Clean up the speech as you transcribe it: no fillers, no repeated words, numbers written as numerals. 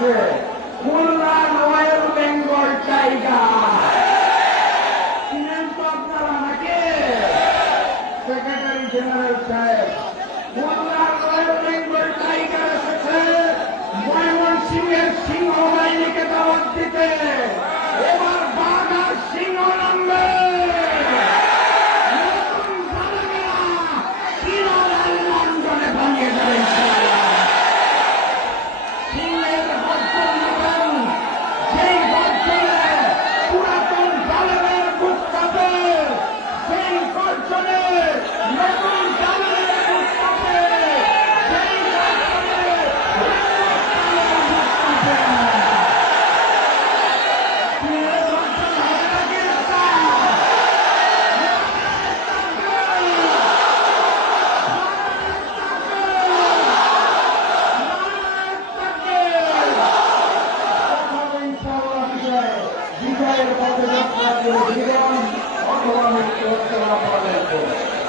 আছে Khulna royal Bengal tiger. চিনেন তো আপনারা নাকি? সেক্রেটারি জেনারেল সাহেব, খুলনা রয়্যাল বেঙ্গল টাইগার এসেছে ময়মনসিংহের সিংহ বাহিনীকে দাওয়াত দিতে। এবার বাঘ আর সিংহ নামবে। বিজয়ের পথে যাত্রা করে জীবন অথবা মৃত্যু হচ্ছে না।